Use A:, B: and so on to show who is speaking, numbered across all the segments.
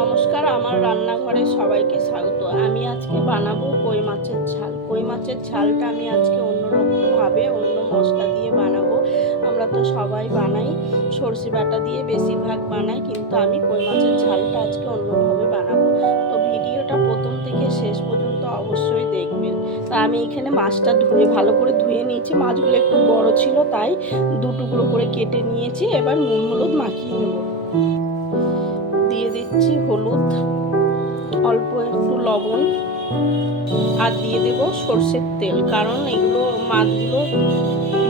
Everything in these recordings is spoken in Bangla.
A: নমস্কার, আমার রান্নাঘরে সবাইকে স্বাগত। আমি আজকে বানাবো কই মাছের ঝাল। কই মাছের ঝালটা আমি আজকে অন্যরকমভাবে অন্য মশলা দিয়ে বানাবো। আমরা তো সবাই বানাই, সর্ষে বাটা দিয়ে বেশিরভাগ বানাই, কিন্তু আমি কই মাছের ঝালটা আজকে অন্যভাবে বানাবো। তো ভিডিওটা প্রথম থেকে শেষ পর্যন্ত অবশ্যই দেখবেন। তা আমি এখানে মাছটা ধুয়ে, ভালো করে ধুয়ে নিয়েছি। মাছগুলো একটু বড় ছিল, তাই দু টুকরো করে কেটে নিয়েছি। এবার নুন, হলুদ মাখিয়ে নেব। দিচ্ছি হলুদ, অল্প একটু লবণ, আর দিয়ে দেব সর্ষের তেল। কারণ এগুলো মাছগুলো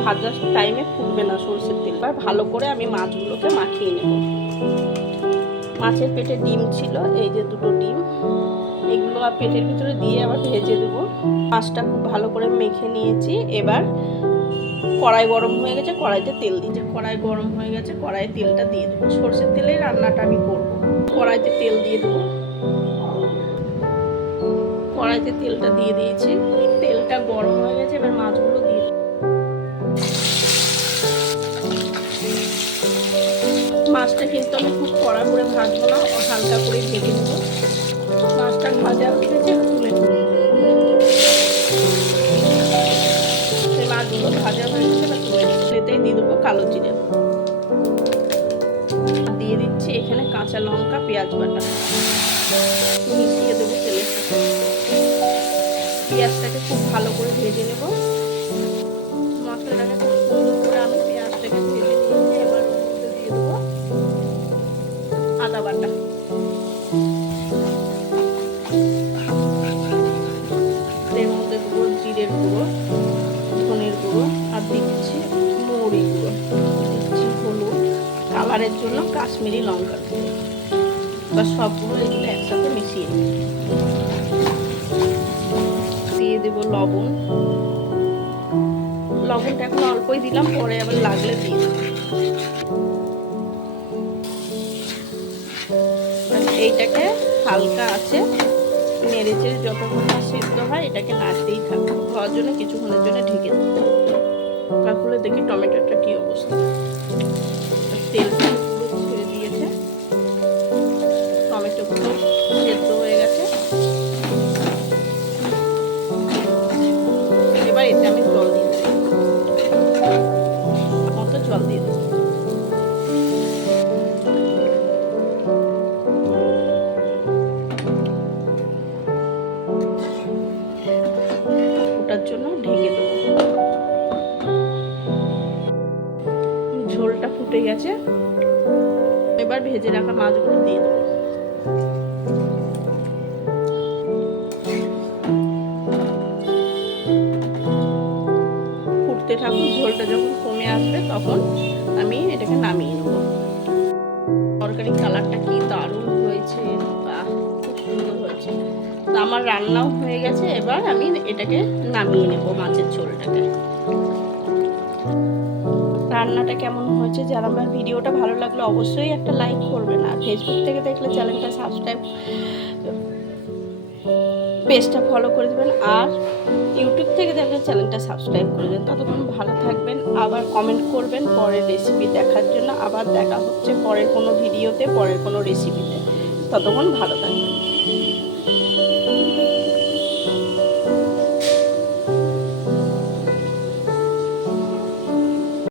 A: ভাজার টাইমে ফুটবে না সর্ষের তেল। আর ভালো করে আমি মাছগুলোকে মাখিয়ে নেব। মাছের পেটে ডিম ছিল, এই যে দুটো ডিম, এগুলো পেটের ভিতরে দিয়ে আবার ভেজে দেবো। মাছটা খুব ভালো করে মেখে নিয়েছি। এবার কড়াই গরম হয়ে গেছে, কড়াইতে তেল দিয়েছে। কড়াই গরম হয়ে গেছে কড়াই তেলটা দিয়ে দেবো। সর্ষের তেলেই রান্নাটা আমি করব। কড়াইতে তেল দিয়ে দেবো। কড়াইতে তেলটা দিয়ে দিয়েছি। তেলটা গরম হয়ে গেছে, এবার মাছগুলো দিয়ে দেবো। মাছটা কিন্তু আমি খুব কড়া করে ভাজবো না, হালকা করে ভেজে নেব। মাছটা ভাজা হয়ে গেছে তুলে নেব। কালো জিরে। দিয়ে দিচ্ছি এখানে কাঁচা লঙ্কা, পেঁয়াজ বাটা। মিশিয়ে দেবো তেলের সাথে। পেঁয়াজটাকে খুব ভালো করে ভেজে নেব। মশলাটাকে পেঁয়াজটাকে এবার দিয়ে দেবো। আদা বাটা। মধ্যে জিরের গুঁড়ো, ধনের গুঁড়ো, আর দিচ্ছি মৌরি কালারের জন্য কাশ্মীরি লঙ্কা। বা সবগুলো এগুলো একসাথে মিশিয়ে। দিয়ে দেবো লবণ। লবণটা এখন অল্পই দিলাম, পরে আবার লাগলে দিয়ে দেবো। এইটাকে হালকা আছে, নেড়ে যতক্ষণ না সিদ্ধ হয়, এটাকে নাড়তেই থাকবে। হওয়ার জন্য কিছুক্ষণের জন্য ঢেকে দেবো। তারপরে দেখি টমেটোটা কি অবস্থা। তেলটা ওটার জন্য ঢেকে দেবো। ঝোলটা ফুটে গেছে। এবার ভেজে রাখা মাছগুলো দিয়ে দেবো। ফুটতে ঝোলটা যখন কমে আসবে তখন আমি এটাকে নামিয়ে আমার রান্নাও হয়ে গেছে, এবার আমি এটাকে নামিয়ে নেব মাছের ঝোলটাকে। রান্নাটা কেমন হয়েছে যারা আমার ভিডিওটা ভালো লাগলে অবশ্যই একটা লাইক করবেন, আর ফেসবুক থেকে দেখলে চ্যানেলটা সাবস্ক্রাইব পেজটা ফলো করে দেবেন, আর ইউটিউব থেকে দেখলে চ্যানেলটা সাবস্ক্রাইব করে দেবেন। ততক্ষণ ভালো থাকবেন, আবার কমেন্ট করবেন পরের রেসিপি দেখার জন্য, আবার দেখা হচ্ছে পরের কোনো ভিডিওতে পরের কোনো রেসিপিতে ততক্ষণ ভালো থাকবেন।